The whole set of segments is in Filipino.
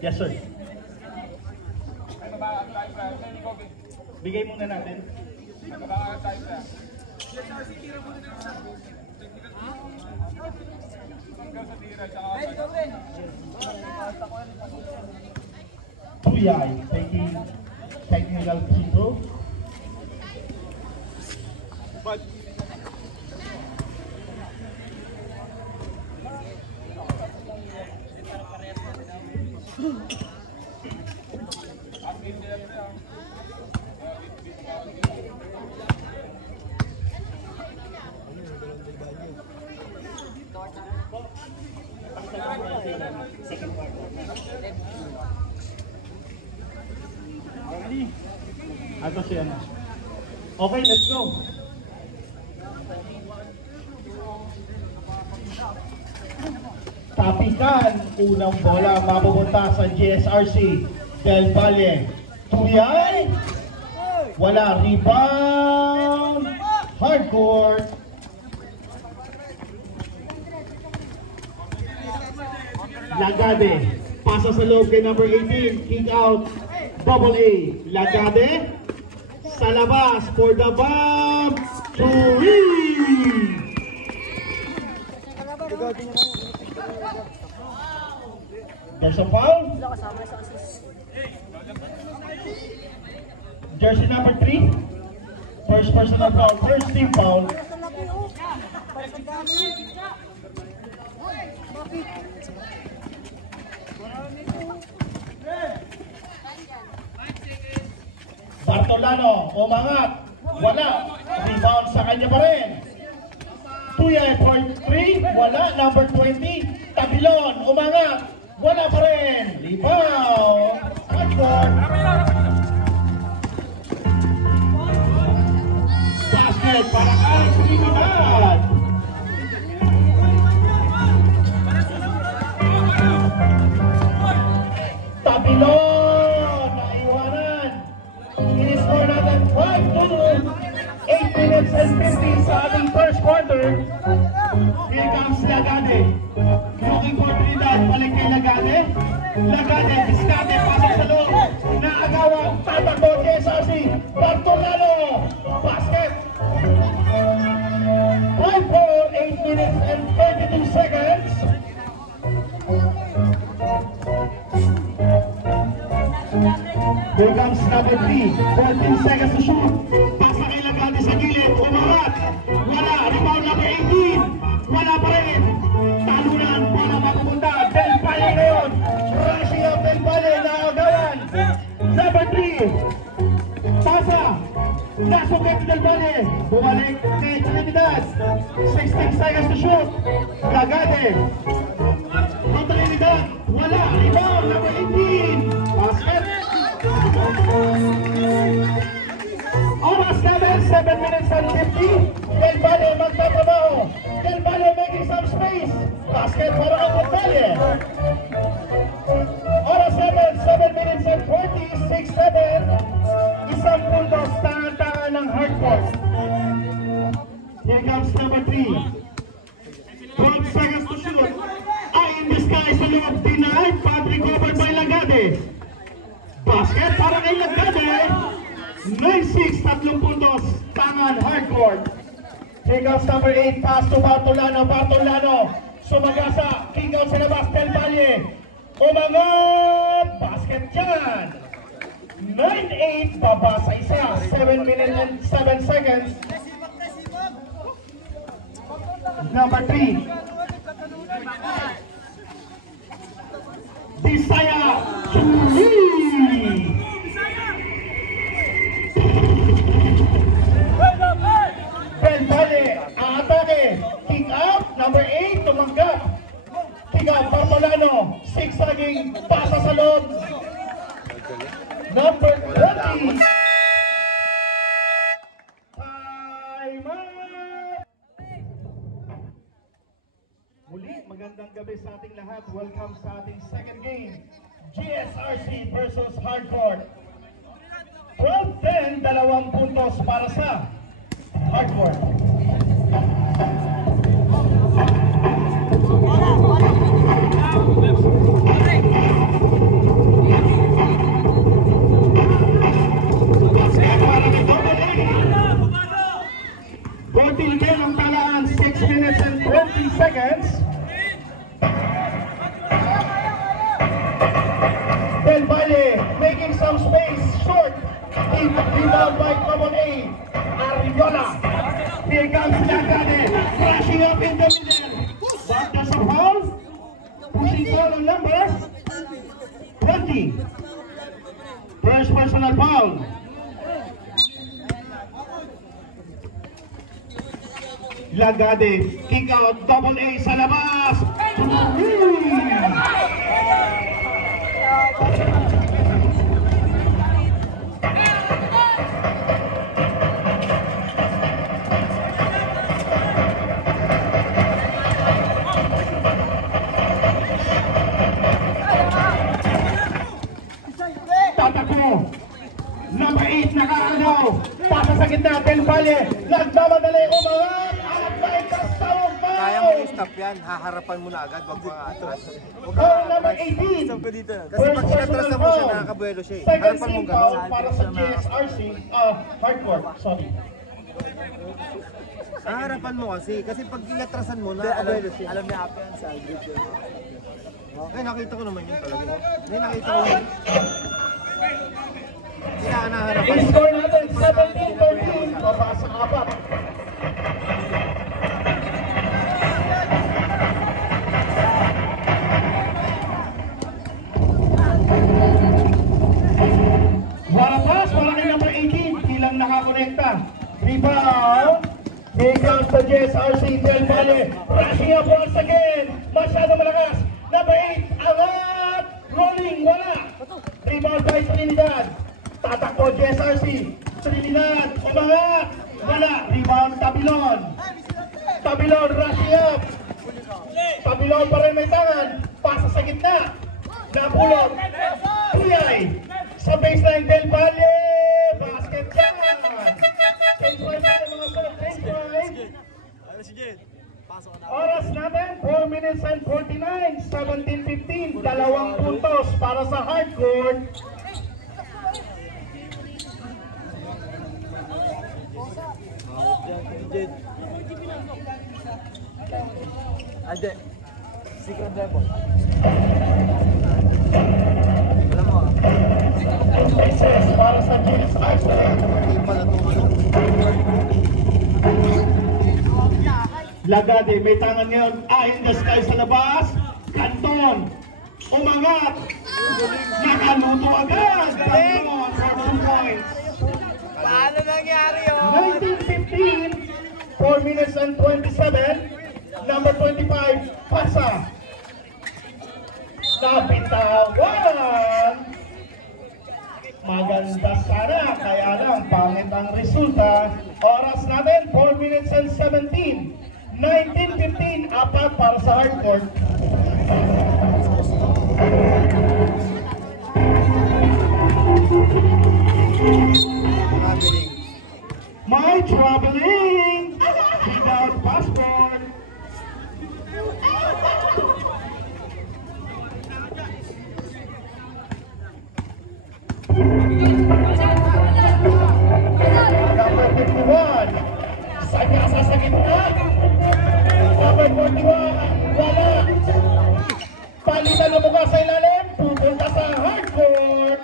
Yes, sir. Bigay muna natin. Tuyay taking technical free throw. But ato siya na. Okay, let's go. Tapikan, unang bola mapupunta sa GSRC Del Valle. Tuyay, wala, rebound, hardcourt. Lagade, pasa sa loob kay number 18, kick out, double A. Lagade, sa labas for the bomb, three. There's a foul. Jersey number 3. First personal foul, first team foul. Bartolano, umangat. Wala. Rebound sa kanya pa rin. Tuyay for 3. Wala. Number 20. Tabilon, umangat. Wala pa rin. Rebound. Hardcourt. Basket para kay Trinidad. Tabilon. Naiwanan. It is more than 5-2. 8 minutes and 50 sa ating first quarter. Here comes Lagade. Looking for Trinidad. Balik kay Lagade. Lagade, Biscate, pasok sa loob. Naagawang tatakbo GSRC. Bartolano. Basket. 8 minutes and 32 seconds. Here comes number 3. 14 seconds to shoot. Pasa kay Lagade sa gilid. Umarat. Wala. Rebound number 18. Wala pa rin. Talunan. Wala mapupunta. Del Valle ngayon. Rushing up Del Valle. Naagawan. Number 3. Pasa. Nasukat Del Valle. Bumalik kay Trinidad. 16 seconds to shoot. Lagade. From Trinidad. Wala. Rebound number 18. Basket. Oras namin, 7 minutes and 50. Del Valle magtatrabaho. Del Valle making some space. Basket para ang Del Valle. Oras namin, 7 minutes and 40. 6-7. Isang puntos, tangan-tangan ng hardcourt. Here comes number 3. 12 seconds to shoot. Eye in the sky sa loob. Denied. Pad recovered by Lagade. Basket para kay Lagade. 9-6, 3 puntos. Tangan, hardcourt. Kick out number 8, pass to Bartolano. Bartolano, sumagasa. Kick out sa labas, Del Valle. Umangat. Basket dyan. 9-8, baba sa isa. 7 minutes and 7 seconds. Number 3. Bisaya. Del Valle, aatake. Kick out, number 8, tumanggap. Kick out, Bartolano. 6 naging pasa sa loob. Number 20. Time out. Muli, magandang gabi sa ating lahat. Welcome sa ating second game. GSRC versus Hardcourt. 12-10, 2 puntos para sa Hardcourt. seconds. Del Valle making some space, short. Rebound by Common A. Ariola. Here comes Lagade, crashing up in the middle. What does a foul? Pushing foul on number 20. First personal foul. Lagade, kick out, double A sa labas. Tatako, number 8 nakaano, pasa sa gitna, Del Valle, nagmamadali, umangat, at may kasawang foul. Kaya mo i-stop yan, haharapan mo na agad, wag mo atras. Foul number 18. Kasi pag inatrasan mo siya, nakakabuelo siya eh. Second Harapan mo team gano'n. foul para sa GSRC, hardcore, sorry. Haharapan mo kasi pag inatrasan mo, nakakabuelo siya. Alam niya ako yan sa group yun. Ay, nakita ko naman yun talaga. Ay, nakita ko yun. Kailangan naharapan. I-score natin 17-13, baba sa apat. Wala pass, wala kay number 18, bilang nakakonekta. Rebound. Here comes the GSRC, Del Valle. Rushing up once again. Masyado malakas. Number 8, angat. Rolling, wala. Rebound by Trinidad. Tatakbo GSRC. Trinidad, umangat. Wala. Rebound, Tabilon. Tabilon, rushing up. Tabilon pa rin may tangan. Pasa sa gitna. Napulot. Tuyay. Sa baseline, Del Valle. Basket shot. Change right tayo mga sir. Change right. Oras natin, 4 minutes and 49. 17-15. Dalawang puntos para sa hardcourt. Ade, secret level. Alam mo, Bases para sa GSRC. hindi pala tumulong. Lagade, may tangan ngayon. In the sky sa labas. Canton. Umangat. Nakaluto agad. Canton for 2 points. Paano nangyari yun? 19-15. 4 minutes and 27. Number 25. Pasa. Napitawan. Maganda sana. Kaya lang, pangit ang resulta. Oras natin, 4 minutes and 17. 19-15, apat para sa hardcourt. Traveling. My traveling without passport. Number 51, sanyasa sa gitna. Number 41, wala. Palitan na mukha sa ilalim, pupunta sa hardcourt.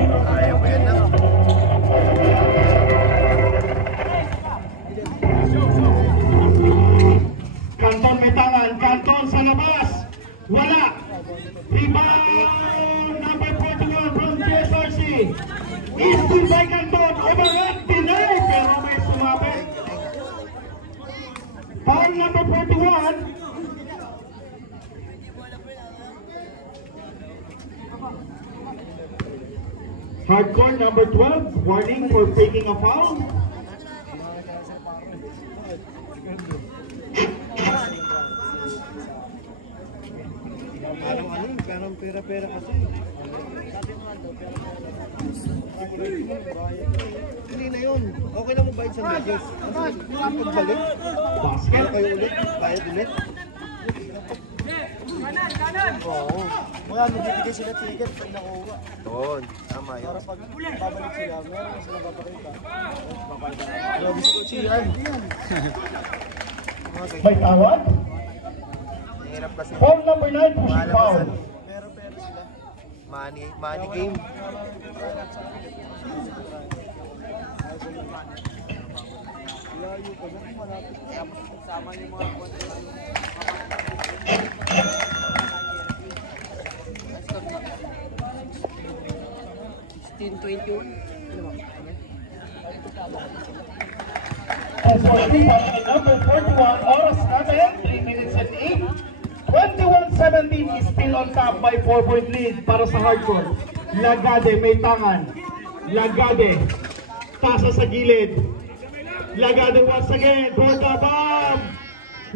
Kaya mo yan na. Canton may tangan, Canton sa labas. Wala. Rebound number 41 from GSRC. Steal by Canton. Umangat, deny, pero may sumabit. Foul number 41. Hardcore number 12, warning for taking a foul. Parang ano, parang pera-pera kasi. Hindi na yun. Okay lang mo bayad sa meses. Kasi pagbalik, Basket. kayo ulit, bayad ulit. Oo. Mga magbibigay sila ticket pag nakuha. Doon. Tama yun. Para pag babalik sila, meron na sila papakita. Grabe si Coach Ian. May tawad? Mahirap kasi. Foul number 9, pushing Mahal foul. naman Pero sila. money game. Layo pa na, malapit. Sama yung mga konti. 16-21. And for rebound, number 41, oras natin, 3 minutes and 8. 21-17 is still on top by 4-point lead para sa hardcore. Lagade, may tangan. Lagade, tasa sa gilid. Lagade once again, for the bomb.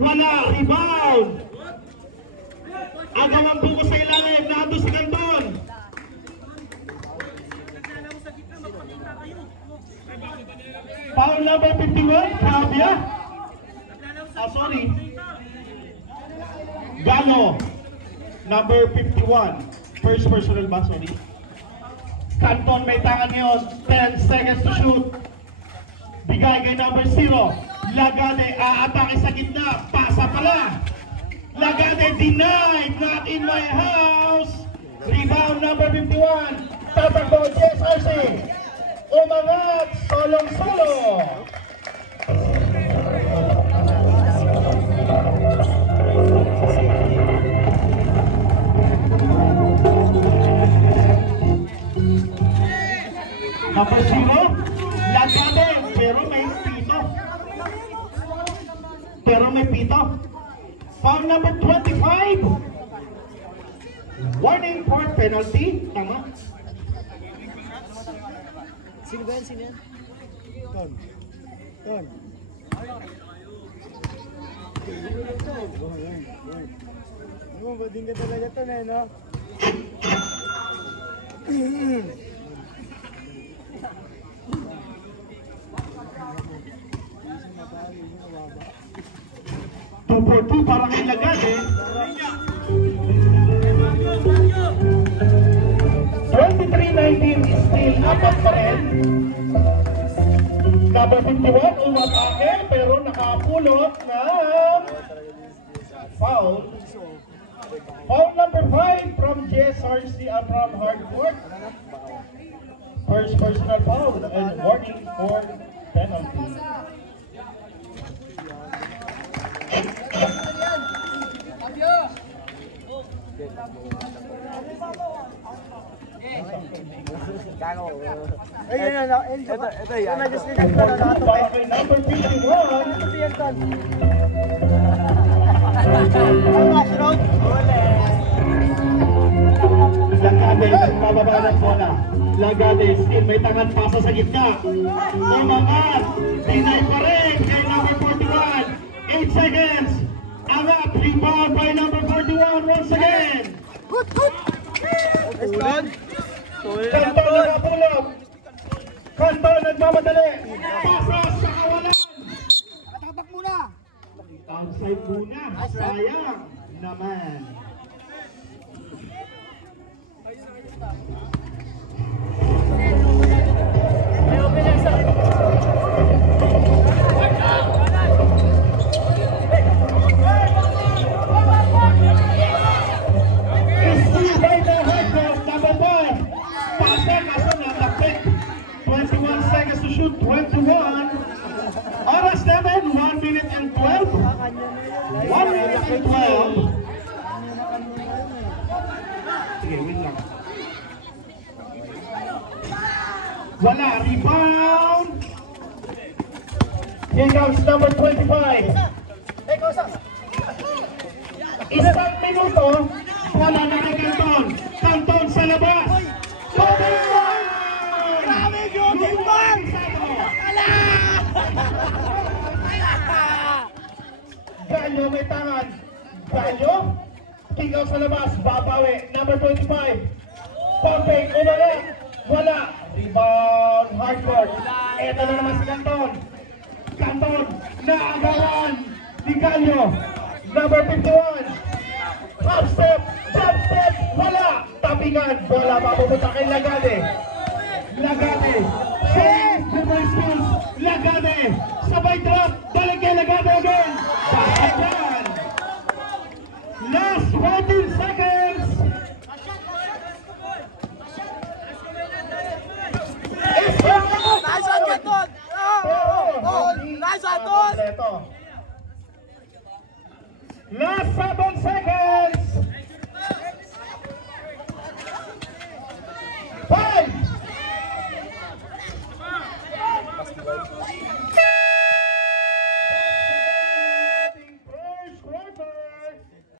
Wala, rebound. Agawang buko sa ilalim, nando sa kanton. Foul number 51, Fabia. Sorry. Galo, number 51. First personal ba, sorry. Canton may tangan ngayon, 10 seconds to shoot. Bigay kay number 0. Lagade, aatake sa gitna, pasa pala. Lagade denied, not in my house. Rebound number 51. Tatakbo, JSRC. Umangat, solong-solo. Number 0, Lagade, pero may pito. Pero may pito. Foul number 25. Warning for penalty. Tama. Sino ba yan? Sino yan? Ton. Ton. Ano, bading ka talaga to na, no? Two for two para kay Lagade. 23-19 is still apat pa rin. Number 51, umatake pero nakapulot ng foul. Foul number 5 from JSRC from Hardcourt. First personal foul and warning for penalty. Ay, yan na. Ito yan. Just need to Para kay number 51. Lagade, pababa ng bola. Lagade, still may tangan pasa sa gitna. Umangat, deny pa rin kay number 41. 8 seconds. Angat, rebound by number 41 once again. Kanto nakapulot. Kanto nagmamadali. Pasa sa kawalan. Tapak muna! Outside muna. Sayang naman. Wala, rebound. Here comes number 25. Isang minuto, wala na kay Canton. Canton sa labas. Grabe, jogging ball! Galyo may tangan. Galyo, kick out sa labas. Babawi, number 25. Perfect, umala. Wala. Rebound, Hardcourt. Eto na naman si Canton. Canton, naagawan ni Galyo. Number 51. half step, jump step, wala. Tapingan, bola mapupunta kay Lagade. Lagade, showing football skills. Lagade, sabay drop, balik kay Lagade again. Basket yan. Last 14 seconds. Nice one, Gatot! Oh! Nice one, Gatot! Last 7